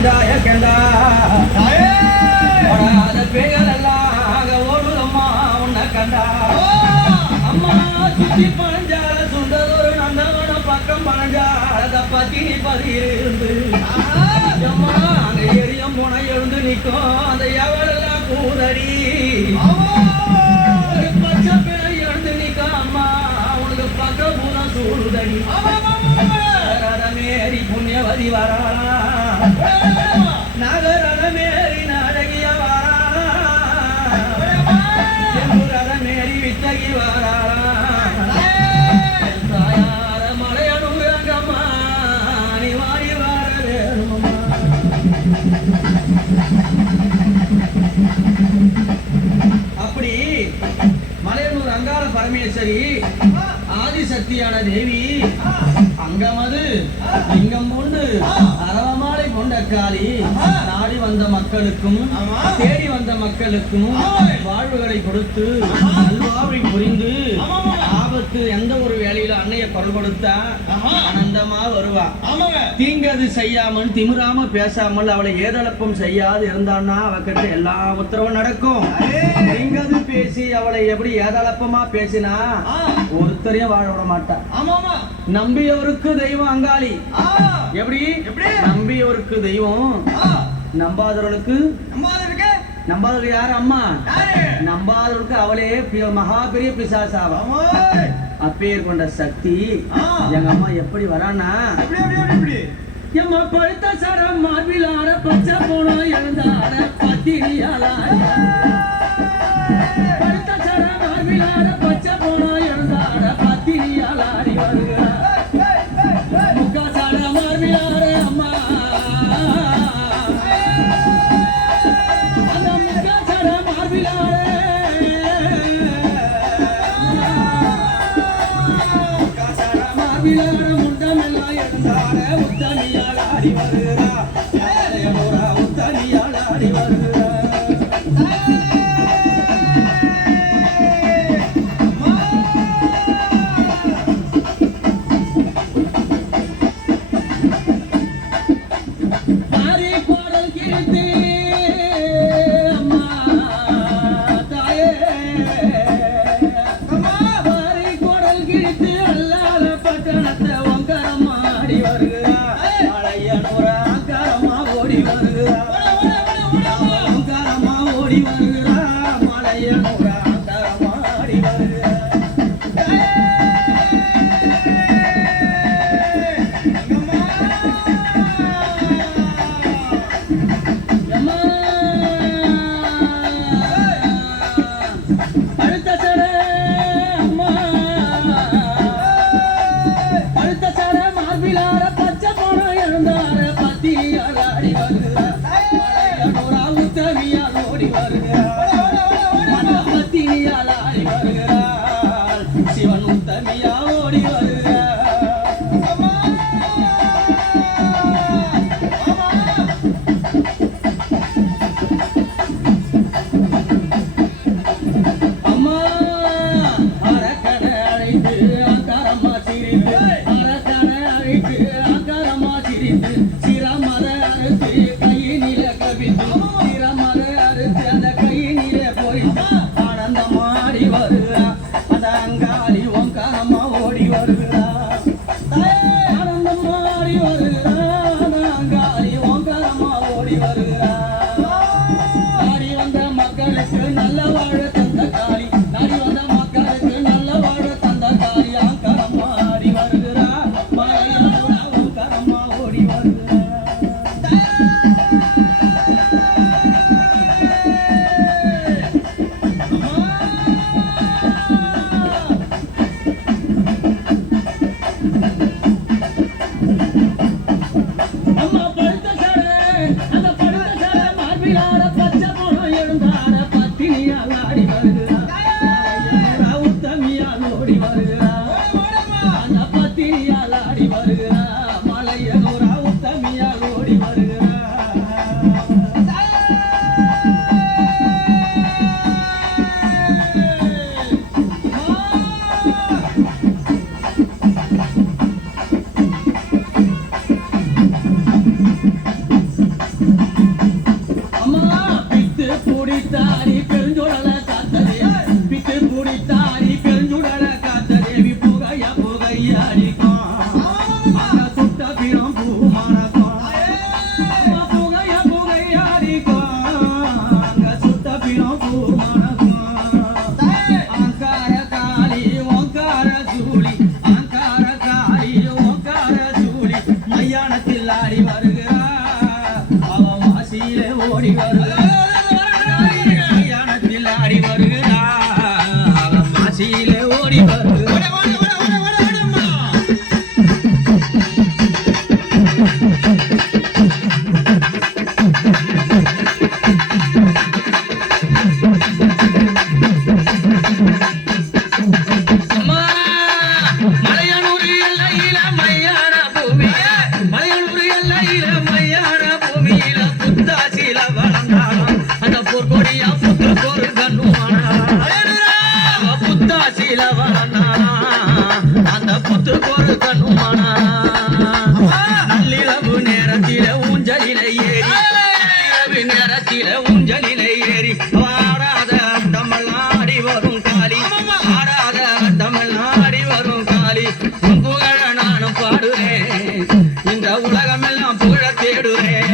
பாய்ந்தாய கண்டா ஓடாத பேய்கள் எல்லாம் ஓடுதம்மா உன்னை கண்டா அம்மா சுத்தி பழஞ்சால சுண்டதொரு நந்தவனம் பக்கம் பழஞ்சால பத்தினி பதியிருந்து அம்மா அங்க எரியும் போன எழுந்து நிற்கும் அந்த எவளெல்லாம் கூதடி பச்சை பேரை எழுந்து நிற்க அம்மா உனக்கு பக்க பூரம் சூடுதடி ரதமேறி புண்ணியவதி வராளா நகரதமேறி நாடகிய வராளா ரதமேறி வித்தகி வராளா தாயார மலையனுங்கம்மா நீ வாரி வர வேணுமா அப்படி மலையனூர் அங்காள பரமேஸ்வரி ஆதிசக்தியான தேவி அங்கமது லிங்கம் கொண்டு அரவமாலை கொண்ட காளி நாடி வந்த மக்களுக்கும் தேடி வந்த மக்களுக்கும் வாழ்வுகளை கொடுத்து நல்வாழ்வை புரிந்து ஆபத்து எந்த ஒரு வேலையில அன்னைய குரல் கொடுத்தா ஆனந்தமா வருவா தீங்கது செய்யாமல் திமிராம பேசாமல் அவளை ஏதளப்பம் செய்யாது இருந்தான்னா அவகிட்ட எல்லா உத்தரவும் நடக்கும் தீங்கது பேசி அவளை எப்படி ஏதளப்பமா பேசினா ஒருத்தரையும் வாழ விட மாட்டா நம்பியவருக்கு தெய்வம் அங்காளி எப்படி நம்பியவருக்கு தெய்வம் நம்பாதவர்களுக்கு நம்பாதவர்கள் யாரு அம்மா நம்பாதவர்களுக்கு அவளே மகா பெரிய பிசாசாவா அப்பேர் கொண்ட சக்தி எங்க அம்மா எப்படி வரானா எம்மா பழுத்த சரம் மார்பிலார பச்சை போனோம் எழுந்தார பத்திரியால பழுத்த சரம் மார்பிலார பச்சை போனோம் எழுந்தார பத்திரியால ஆடி வருகிறார் முக்கா சார மார்பிலார அம்மா அந்த முக்கா சார மார்பிலார முக்கா சார மார்பிலார முண்டமெல்லாம் எழுந்தார முத்தனியால் ஆடி வருகிறார் முத்தனியால் ஆடி வருகிறார் சிவன் உத்தமியா ஓடி வருகிறார் அம்மா அரக்கனை அழைத்து அங்காரம்மா சிரித்து அரக்கனை அழைத்து அங்காரம்மா சிரித்து சிரமத அறுத்து கையினில கவித்து சிரமத அறுத்து அந்த கையினில போயிட்டு ஆனந்தமாடி வருகிறார் அங்காளி ஓங்காரம்மா ஓடி வருகிறார் ஆனந்தமாடி வருகிறார் அங்காளி ஓங்காரம்மா ஓடி வருகிறார் நாடி வந்த மக்களுக்கு நல்ல வாழ தந்த காளி நாடி வந்த மக்களுக்கு நல்ல வாழ தந்த காளி அங்காரம்மா ஆடி வருகிறார் ஓங்காரம்மா ஓடி வருகிறார் ஓடி வருகிறார் யானத்தில் ஆடி வருகிறார் மாசியில ஓடி வருகிறார் அந்த புத்துக்கு ஒரு கண்ணுமானா நள்ளிரவு நேரத்தில ஊஞ்சலிலை ஏறி இரவு நேரத்தில ஊஞ்சலிலை ஏறி ஆடாத தமிழ்நாடி வரும் காளி ஆடாத தமிழ்நாடி வரும் காளி புகழ நானும் பாடுறேன் இந்த உலகமெல்லாம் புகழ தேடுறேன்